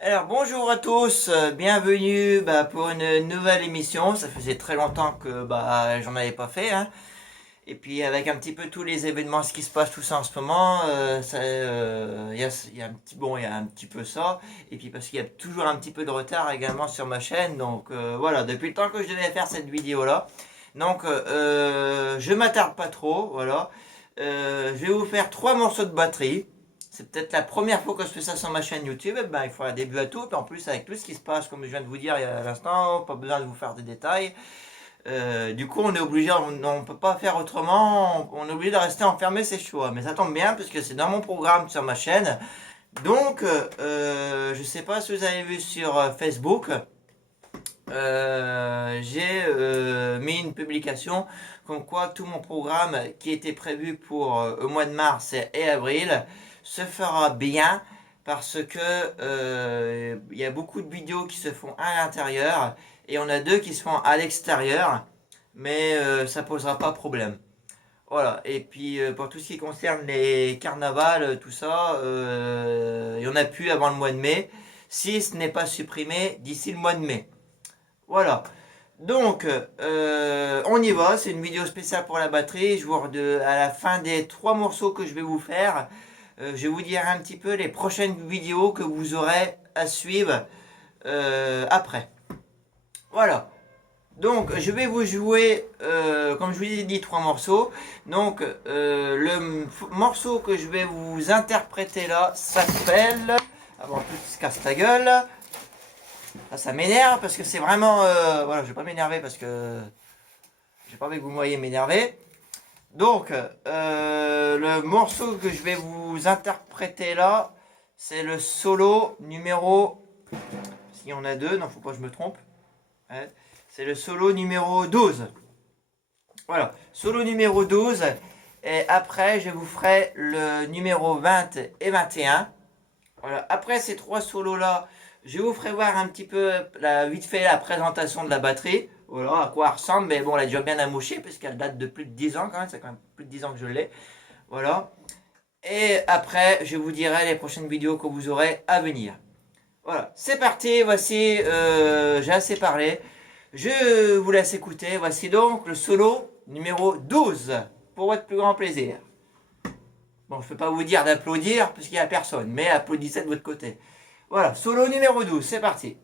Alors bonjour à tous, bienvenue pour une nouvelle émission. Ça faisait très longtemps que j'en avais pas fait, hein. Et puis avec un petit peu tous les événements, ce qui se passe tout ça en ce moment, il y a un petit peu ça. Et puis parce qu'il y a toujours un petit peu de retard également sur ma chaîne. Donc voilà, depuis le temps que je devais faire cette vidéo là. Donc je m'attarde pas trop, voilà. Je vais vous faire trois morceaux de batterie. C'est peut-être la première fois que je fais ça sur ma chaîne YouTube. Il faut un début à tout. Puis en plus, avec tout ce qui se passe, comme je viens de vous dire il y a l'instant, pas besoin de vous faire des détails. Du coup, on est obligé, on ne peut pas faire autrement. On est obligé de rester enfermé, c'est choix. Mais ça tombe bien, parce que c'est dans mon programme sur ma chaîne. Donc, je sais pas si vous avez vu sur Facebook. J'ai mis une publication comme quoi tout mon programme qui était prévu pour au mois de mars et avril se fera bien parce que il y a beaucoup de vidéos qui se font à l'intérieur et on a deux qui se font à l'extérieur, mais ça posera pas problème. Voilà, et puis pour tout ce qui concerne les carnavals, tout ça, il y en a plus avant le mois de mai, si ce n'est pas supprimé d'ici le mois de mai. Voilà. Donc, on y va. C'est une vidéo spéciale pour la batterie. À la fin des trois morceaux que je vais vous faire, je vais vous dire un petit peu les prochaines vidéos que vous aurez à suivre après. Voilà. Donc, je vais vous jouer, comme je vous ai dit, trois morceaux. Donc, morceau que je vais vous interpréter là s'appelle. Avant tout, se casse ta gueule. Ça m'énerve parce que c'est vraiment. Voilà, je vais pas m'énerver parce que j'ai pas envie que vous me voyez m'énerver. Donc, le morceau que je vais vous interpréter là, c'est le solo numéro. S'il y en a deux, non, faut pas que je me trompe. Ouais. C'est le solo numéro 12. Voilà, solo numéro 12. Et après, je vous ferai le numéro 20 et 21. Voilà. Après ces trois solos là, je vous ferai voir un petit peu vite fait la présentation de la batterie. Voilà à quoi elle ressemble, mais bon, elle est déjà bien amouchée puisqu'elle date de plus de 10 ans quand même, c'est quand même plus de 10 ans que je l'ai. Voilà. Et après, je vous dirai les prochaines vidéos que vous aurez à venir. Voilà, c'est parti, voici, j'ai assez parlé. Je vous laisse écouter, voici donc le solo numéro 12, pour votre plus grand plaisir. Bon, je ne peux pas vous dire d'applaudir puisqu'il n'y a personne, mais applaudissez de votre côté. Voilà, solo numéro 12, c'est parti.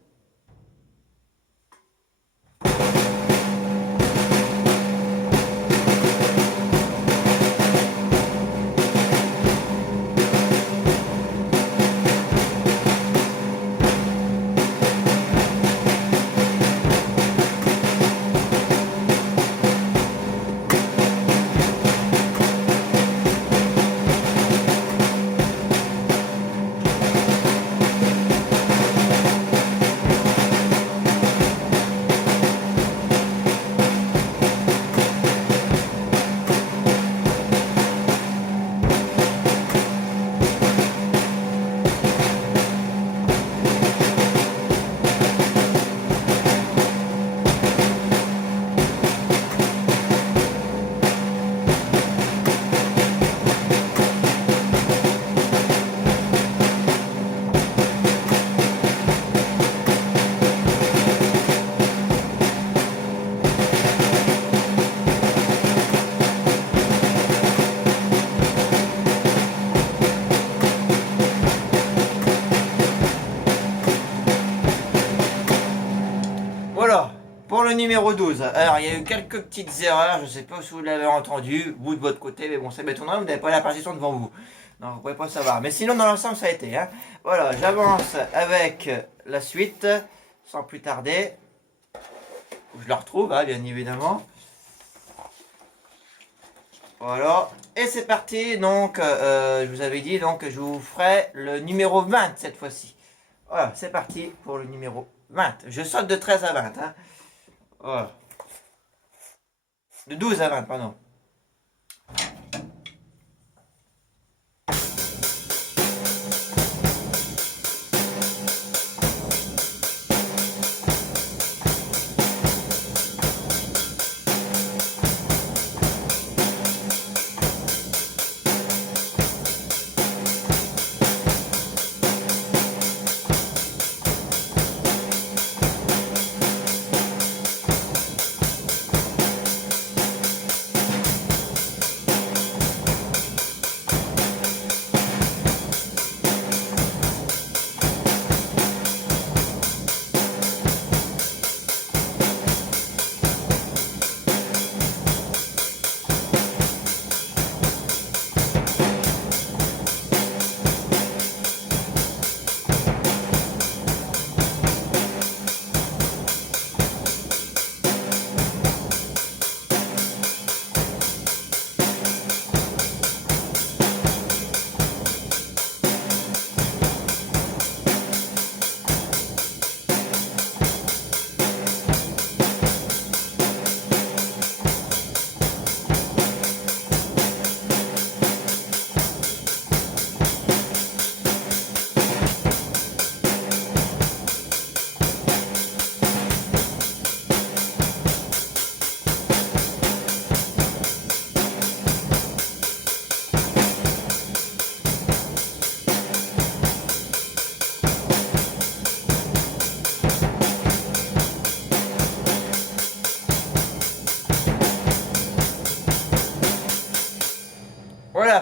Voilà, pour le numéro 12. Alors, il y a eu quelques petites erreurs, je ne sais pas si vous l'avez entendu, vous de votre côté, mais bon, ça m'étonnerait, vous n'avez pas la partition devant vous. Donc, vous ne pouvez pas savoir. Mais sinon, dans l'ensemble, ça a été. Hein. Voilà, j'avance avec la suite, sans plus tarder. Je la retrouve, hein, bien évidemment. Voilà, et c'est parti. Donc, je vous avais dit, donc, je vous ferai le numéro 20 cette fois-ci. Voilà, c'est parti pour le numéro 20. Je saute de 13 à 20. Hein. Voilà. De 12 à 20, pardon.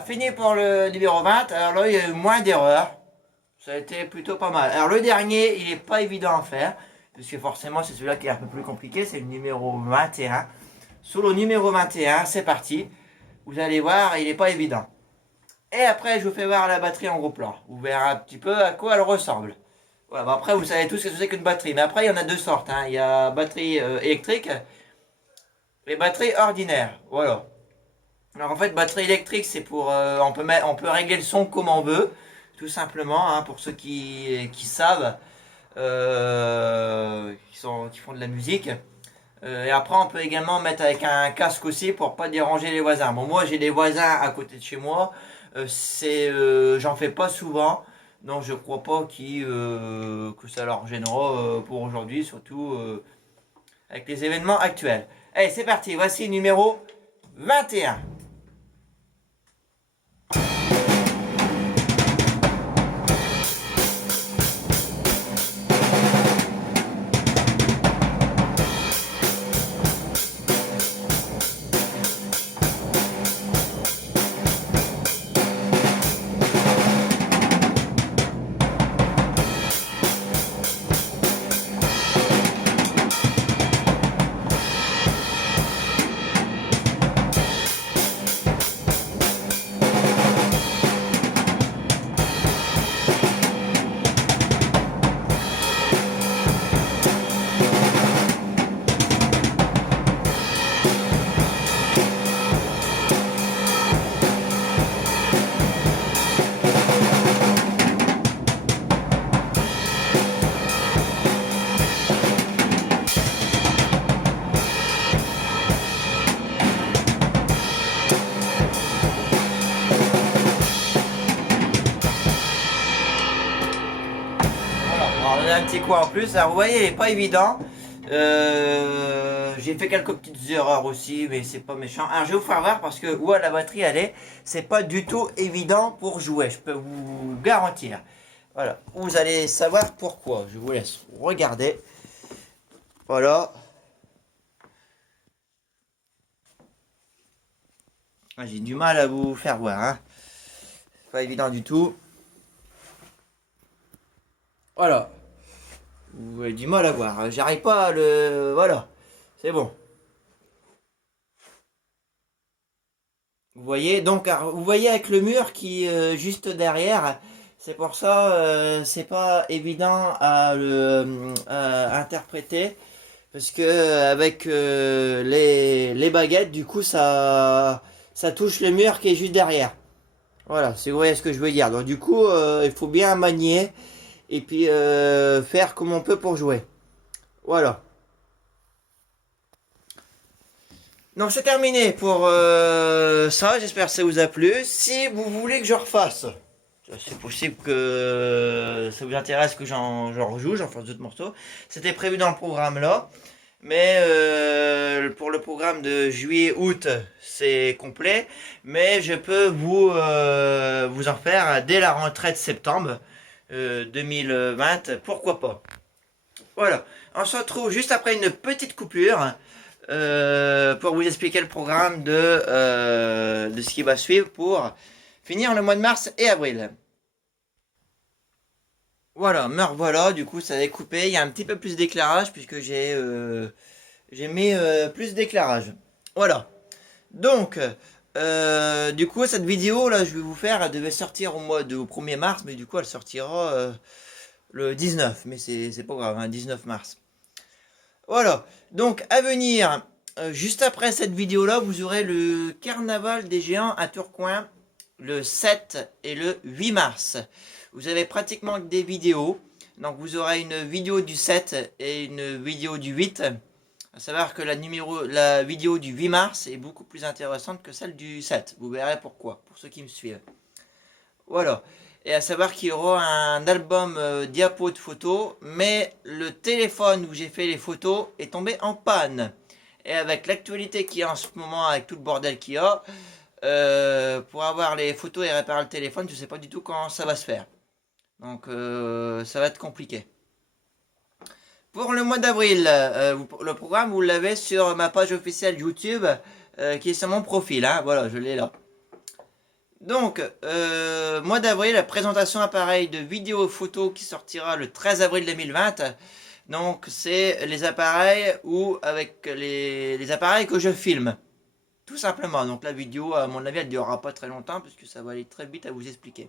fini pour le numéro 20. Alors là, il y a eu moins d'erreurs. Ça a été plutôt pas mal. Alors le dernier, il n'est pas évident à faire, puisque forcément c'est celui-là qui est un peu plus compliqué, c'est le numéro 21. Sur le numéro 21, c'est parti. Vous allez voir, il n'est pas évident. Et après, je vous fais voir la batterie en gros plan. Vous verrez un petit peu à quoi elle ressemble. Voilà, bon après, vous savez tous ce que c'est qu'une batterie. Mais après, il y en a deux sortes. Hein. Il y a batterie électrique et batterie ordinaire. Voilà. Alors en fait, batterie électrique, c'est pour... on peut régler le son comme on veut. Tout simplement, hein, pour ceux qui savent, qui font de la musique. Et après, on peut également mettre avec un casque aussi pour pas déranger les voisins. Bon, moi, j'ai des voisins à côté de chez moi. J'en fais pas souvent. Donc, je crois pas que ça leur gênera pour aujourd'hui, surtout avec les événements actuels. Allez, c'est parti. Voici numéro 21. Un petit coup en plus. Alors vous voyez, il n'est pas évident. J'ai fait quelques petites erreurs aussi, mais c'est pas méchant. Alors je vais vous faire voir parce que où la batterie elle est, c'est pas du tout évident pour jouer. Je peux vous garantir. Voilà, vous allez savoir pourquoi. Je vous laisse regarder. Voilà. J'ai du mal à vous faire voir. Hein. Pas évident du tout. Voilà. Vous avez du mal à voir. J'arrive pas à le... Voilà. C'est bon. Vous voyez, donc, vous voyez avec le mur qui est juste derrière. C'est pour ça, c'est pas évident à interpréter. Parce que avec les baguettes, du coup, ça touche le mur qui est juste derrière. Voilà, si vous voyez ce que je veux dire. Donc du coup, il faut bien manier et puis faire comme on peut pour jouer. Voilà. Donc c'est terminé pour ça. J'espère que ça vous a plu. Si vous voulez que je refasse, c'est possible que ça vous intéresse que j'en rejoue, j'en fasse d'autres morceaux. C'était prévu dans le programme là. Mais pour le programme de juillet-août, c'est complet. Mais je peux vous en faire dès la rentrée de septembre 2020. Pourquoi pas? Voilà. On se retrouve juste après une petite coupure pour vous expliquer le programme de ce qui va suivre pour finir le mois de mars et avril. Voilà, me revoilà, du coup ça a découpé, il y a un petit peu plus d'éclairage puisque j'ai mis plus d'éclairage. Voilà. Donc, du coup cette vidéo là je vais vous faire, elle devait sortir au 1er mars, mais du coup elle sortira le 19, mais c'est pas grave, hein, 19 mars. Voilà, donc à venir, juste après cette vidéo là, vous aurez le carnaval des géants à Tourcoing le 7 et le 8 mars. Vous avez pratiquement des vidéos. Donc vous aurez une vidéo du 7 et une vidéo du 8. À savoir que la vidéo du 8 mars est beaucoup plus intéressante que celle du 7. Vous verrez pourquoi, pour ceux qui me suivent. Voilà. Et à savoir qu'il y aura un album diapo de photos, mais le téléphone où j'ai fait les photos est tombé en panne. Et avec l'actualité qu'il y a en ce moment, avec tout le bordel qu'il y a, pour avoir les photos et réparer le téléphone, je ne sais pas du tout comment ça va se faire. Donc ça va être compliqué. Pour le mois d'avril, le programme, vous l'avez sur ma page officielle YouTube, qui est sur mon profil. Hein, voilà, je l'ai là. Donc, mois d'avril, la présentation appareil de vidéo photo qui sortira le 13 avril 2020. Donc, c'est les appareils ou avec les appareils que je filme. Tout simplement. Donc, la vidéo, à mon avis, elle ne durera pas très longtemps puisque ça va aller très vite à vous expliquer.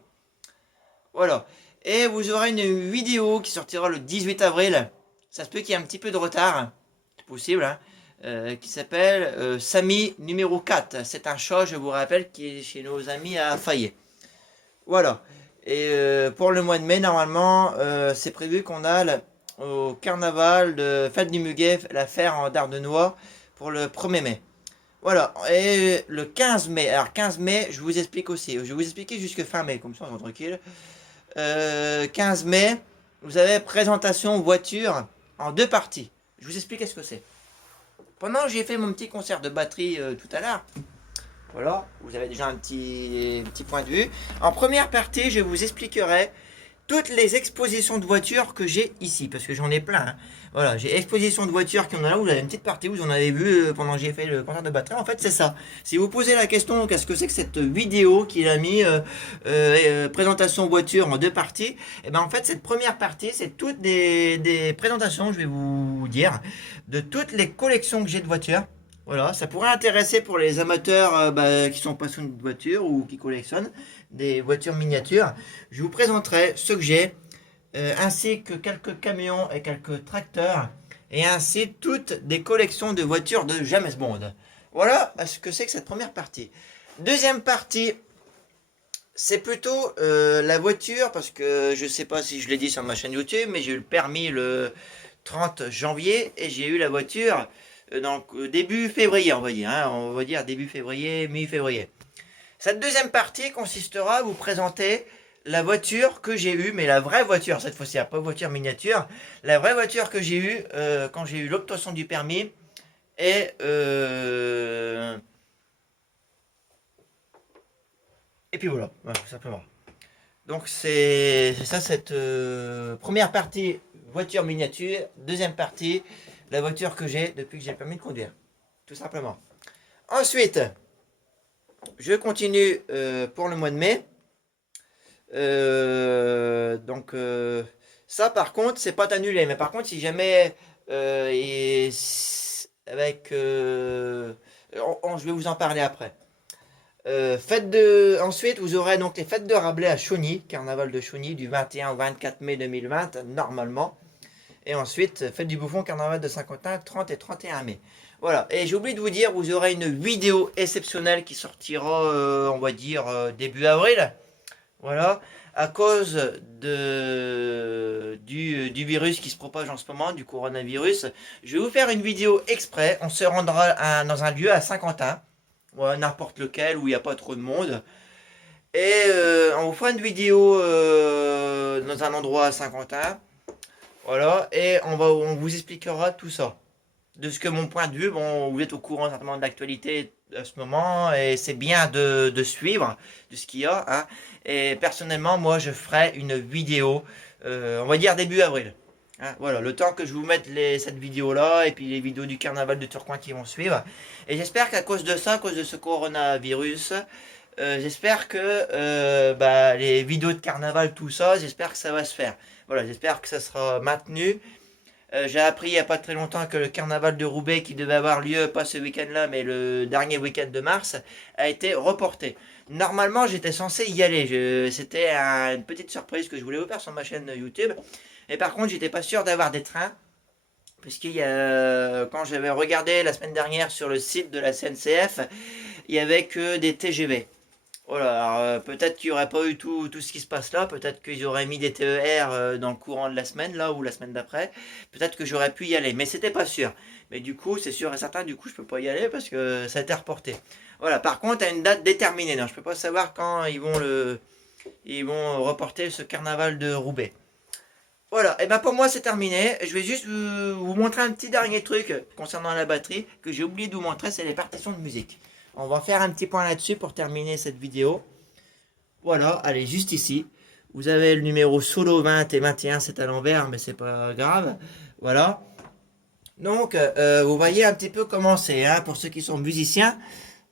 Voilà. Et vous aurez une vidéo qui sortira le 18 avril. Ça se peut qu'il y ait un petit peu de retard. C'est possible, hein. Qui s'appelle Samy numéro 4. C'est un chat, je vous rappelle, qui est chez nos amis à Fayet. Voilà. Et pour le mois de mai, normalement, c'est prévu qu'on a au carnaval de Fête du Muguet, la faire en Dardenois pour le 1er mai. Voilà. Et le 15 mai, alors 15 mai, je vous explique aussi. Je vais vous expliquer jusque fin mai, comme ça on est tranquille. 15 mai, vous avez présentation voiture en 2 parties. Je vous explique ce que c'est. Pendant que j'ai fait mon petit concert de batterie tout à l'heure, voilà, vous avez déjà un petit point de vue. En première partie, je vous expliquerai toutes les expositions de voitures que j'ai ici, parce que j'en ai plein, hein. Voilà, j'ai exposition de voitures qui en a là, vous avez une petite partie, vous en avez vu pendant que j'ai fait le concert de batterie. En fait, c'est ça. Si vous posez la question, qu'est-ce que c'est que cette vidéo qu'il a mis, présentation voiture en 2 parties, et ben en fait, cette première partie, c'est toutes des présentations, je vais vous dire, de toutes les collections que j'ai de voitures. Voilà, ça pourrait intéresser pour les amateurs qui sont passionnés de voitures ou qui collectionnent des voitures miniatures. Je vous présenterai ce que j'ai, ainsi que quelques camions et quelques tracteurs, et ainsi toutes des collections de voitures de James Bond. Voilà ce que c'est que cette première partie. Deuxième partie, c'est plutôt la voiture, parce que je ne sais pas si je l'ai dit sur ma chaîne YouTube, mais j'ai eu le permis le 30 janvier et j'ai eu la voiture donc début février, on va dire, hein, on va dire début février, mi-février. Cette deuxième partie consistera à vous présenter la voiture que j'ai eue, mais la vraie voiture cette fois-ci, pas voiture miniature, la vraie voiture que j'ai eue quand j'ai eu l'obtention du permis. Et, et puis voilà, tout simplement. Donc c'est ça cette première partie voiture miniature, deuxième partie la voiture que j'ai depuis que j'ai le permis de conduire, tout simplement. Ensuite, je continue pour le mois de mai. Donc ça par contre c'est pas annulé, mais par contre si jamais avec je vais vous en parler après. Ensuite vous aurez donc les fêtes de Rabelais à Chauny, carnaval de Chauny du 21 au 24 mai 2020 normalement. Et ensuite, fête du Bouffon, carnaval de Saint-Quentin, 30 et 31 mai. Voilà. Et j'ai oublié de vous dire, vous aurez une vidéo exceptionnelle qui sortira, on va dire, début avril. Voilà. À cause du virus qui se propage en ce moment, du coronavirus. Je vais vous faire une vidéo exprès. On se rendra dans un lieu à Saint-Quentin. Ouais, n'importe lequel, où il n'y a pas trop de monde. Et on vous fera une vidéo dans un endroit à Saint-Quentin. Voilà, et on vous expliquera tout ça. De ce que mon point de vue, bon, vous êtes au courant certainement de l'actualité à ce moment, et c'est bien de suivre de ce qu'il y a, hein. Et personnellement, moi, je ferai une vidéo, on va dire début avril, hein. Voilà, le temps que je vous mette cette vidéo-là, et puis les vidéos du carnaval de Tourcoing qui vont suivre. Et j'espère qu'à cause de ça, à cause de ce coronavirus, j'espère que les vidéos de carnaval, tout ça, j'espère que ça va se faire. Voilà, j'espère que ça sera maintenu. J'ai appris il n'y a pas très longtemps que le carnaval de Roubaix, qui devait avoir lieu pas ce week-end-là, mais le dernier week-end de mars, a été reporté. Normalement, j'étais censé y aller. C'était une petite surprise que je voulais vous faire sur ma chaîne YouTube. Et par contre, j'étais pas sûr d'avoir des trains. Puisqu'il y a, quand j'avais regardé la semaine dernière sur le site de la SNCF, il n'y avait que des TGV. Voilà, peut-être qu'il n'y aurait pas eu tout ce qui se passe là, peut-être qu'ils auraient mis des TER dans le courant de la semaine, là, ou la semaine d'après, peut-être que j'aurais pu y aller, mais c'était pas sûr. Mais du coup, c'est sûr et certain, du coup, je peux pas y aller parce que ça a été reporté. Voilà, par contre, à une date déterminée, non, je peux pas savoir quand ils vont reporter ce carnaval de Roubaix. Voilà, et ben pour moi c'est terminé. Je vais juste vous montrer un petit dernier truc concernant la batterie que j'ai oublié de vous montrer, c'est les partitions de musique. On va faire un petit point là-dessus pour terminer cette vidéo. Voilà, allez, juste ici. Vous avez le numéro solo 20 et 21, c'est à l'envers, mais c'est pas grave. Voilà. Donc, vous voyez un petit peu comment c'est, hein, pour ceux qui sont musiciens.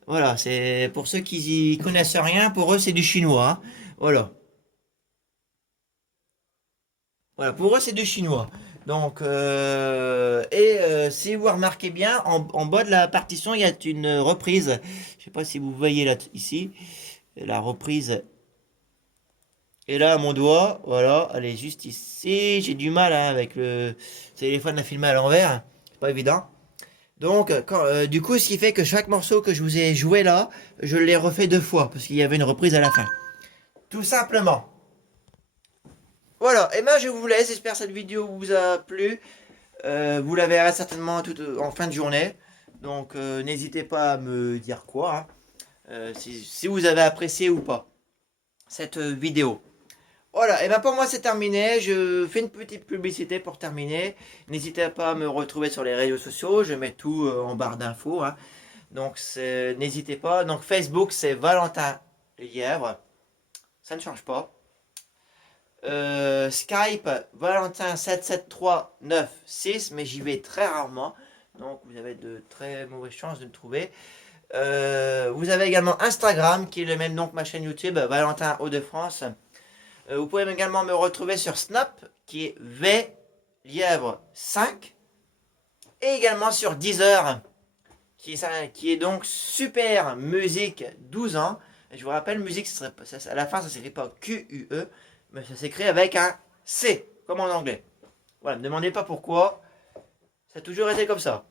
Voilà, c'est pour ceux qui y connaissent rien, pour eux c'est du chinois, hein. Voilà. Voilà, pour eux c'est du chinois. Donc, si vous remarquez bien, en bas de la partition, il y a une reprise. Je sais pas si vous voyez là, ici, la reprise est là à mon doigt. Voilà, elle est juste ici. J'ai du mal hein, avec le téléphone à filmer à l'envers. C'est pas évident. Donc, du coup, ce qui fait que chaque morceau que je vous ai joué là, je l'ai refait deux fois, parce qu'il y avait une reprise à la fin. Tout simplement. Voilà, et ben je vous laisse, j'espère que cette vidéo vous a plu. Vous la verrez certainement en fin de journée. Donc n'hésitez pas à me dire quoi, hein, si vous avez apprécié ou pas cette vidéo. Voilà, et ben pour moi c'est terminé. Je fais une petite publicité pour terminer. N'hésitez pas à me retrouver sur les réseaux sociaux. Je mets tout en barre d'infos, hein. Donc n'hésitez pas. Donc Facebook c'est Valentin Lièvre. Ça ne change pas. Skype, Valentin773996, mais j'y vais très rarement. Donc vous avez de très mauvaises chances de me trouver. Vous avez également Instagram, qui est le même nom que ma chaîne YouTube, Valentin Hauts-de-France. Vous pouvez également me retrouver sur Snap, qui est VLièvre5. Et également sur Deezer, qui est donc Super Musique 12 ans. Et je vous rappelle, musique, à la fin, ça s'écrit pas Q-U-E, mais ça s'écrit avec un C, comme en anglais. Voilà, ne me demandez pas pourquoi, ça a toujours été comme ça.